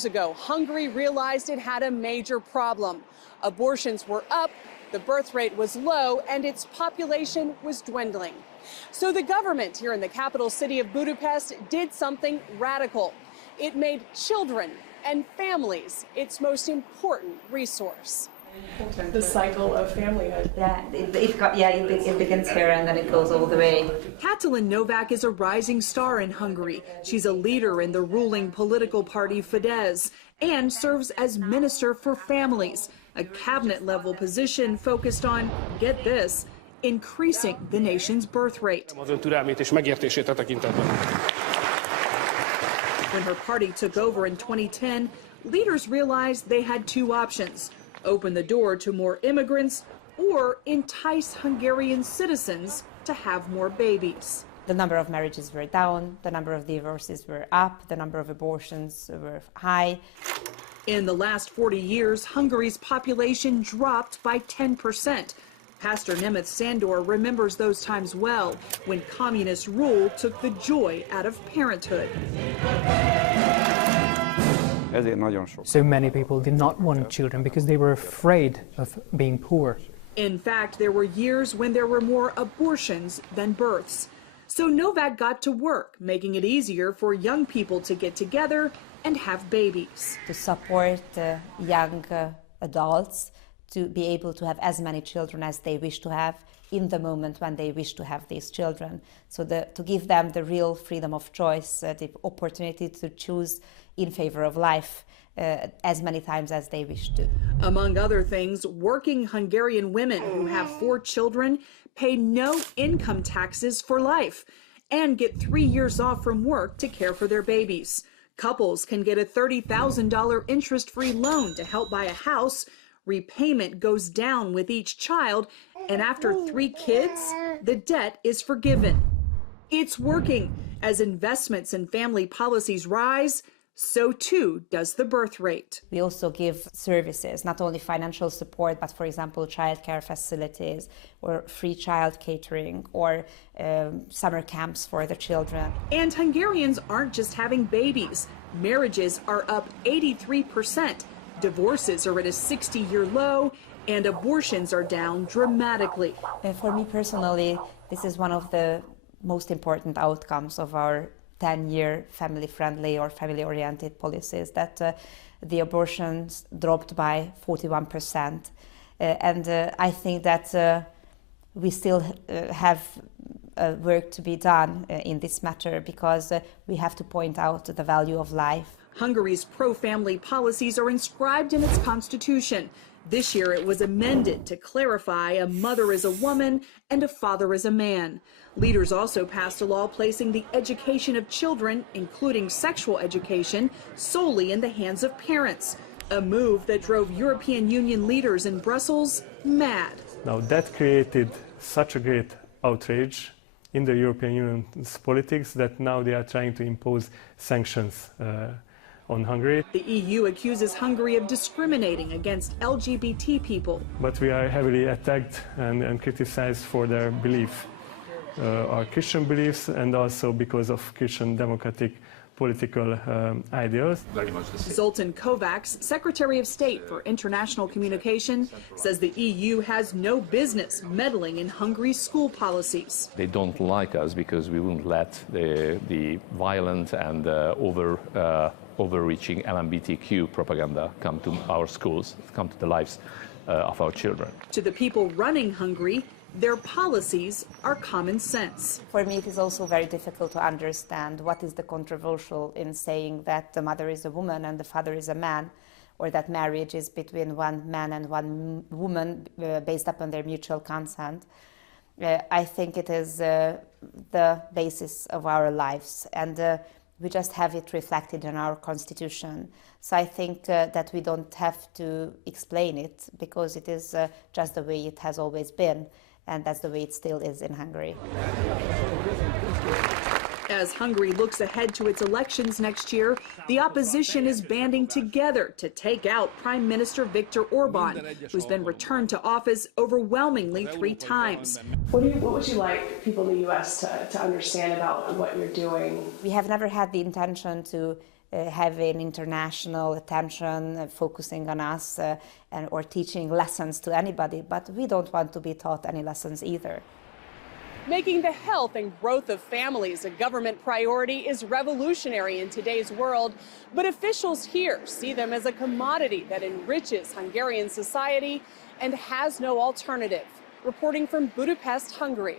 years ago, Hungary realized it had a major problem. Abortions were up, the birth rate was low, and its population was dwindling. So the government here in the capital city of Budapest did something radical. It made children and families its most important resource. The cycle of familyhood. It begins here and then it goes all the way. Katalin Novak is a rising star in Hungary. She's a leader in the ruling political party Fidesz and serves as Minister for Families, a cabinet-level position focused on, get this, increasing the nation's birth rate. When her party took over in 2010, leaders realized they had two options: open the door to more immigrants or entice Hungarian citizens to have more babies. The number of marriages were down, the number of divorces were up, the number of abortions were high. In the last 40 years, Hungary's population dropped by 10%. Pastor Nemeth Sandor remembers those times well, when communist rule took the joy out of parenthood. So many people did not want children because they were afraid of being poor. In fact, there were years when there were more abortions than births. So Novak got to work, making it easier for young people to get together and have babies. To support young adults to be able to have as many children as they wish to have in the moment when they wish to have these children. So to give them the real freedom of choice, the opportunity to choose in favor of life as many times as they wish to. Among other things, working Hungarian women who have 4 children pay no income taxes for life and get 3 years off from work to care for their babies. Couples can get a $30,000 interest-free loan to help buy a house. Repayment goes down with each child, and after 3 kids, the debt is forgiven. It's working. As investments and family policies rise, so too does the birth rate. We also give services, not only financial support, but for example, childcare facilities or free child catering or summer camps for the children. And Hungarians aren't just having babies. Marriages are up 83%. Divorces are at a 60-year low, and abortions are down dramatically. For me personally, this is one of the most important outcomes of our 10-year family-friendly or family-oriented policies, that the abortions dropped by 41%. And I think that we still have work to be done in this matter, because we have to point out the value of life. Hungary's pro-family policies are inscribed in its constitution. This year it was amended to clarify a mother is a woman and a father is a man. Leaders also passed a law placing the education of children, including sexual education, solely in the hands of parents, a move that drove European Union leaders in Brussels mad. Now that created such a great outrage in the European Union's politics that now they are trying to impose sanctions on Hungary. The EU accuses Hungary of discriminating against LGBT people. But we are heavily attacked and criticized for their belief, our Christian beliefs, and also because of Christian democratic political ideals. Zoltan Kovacs, Secretary of State for International Communication, says the EU has no business meddling in Hungary's school policies. They don't like us because we wouldn't let the violent and overreaching LGBTQ propaganda come to our schools, come to the lives of our children. To the people running Hungary, their policies are common sense. For me, it is also very difficult to understand what is the controversial in saying that the mother is a woman and the father is a man, or that marriage is between one man and one woman based upon their mutual consent. I think it is the basis of our lives, and we just have it reflected in our constitution. So I think that we don't have to explain it, because it is just the way it has always been, and that's the way it still is in Hungary. As Hungary looks ahead to its elections next year, the opposition is banding together to take out Prime Minister Viktor Orban, who's been returned to office overwhelmingly 3 times. What would you like people in the U.S. to understand about what you're doing? We have never had the intention to having international attention, focusing on us, or teaching lessons to anybody, but we don't want to be taught any lessons either. Making the health and growth of families a government priority is revolutionary in today's world, but officials here see them as a commodity that enriches Hungarian society and has no alternative. Reporting from Budapest, Hungary,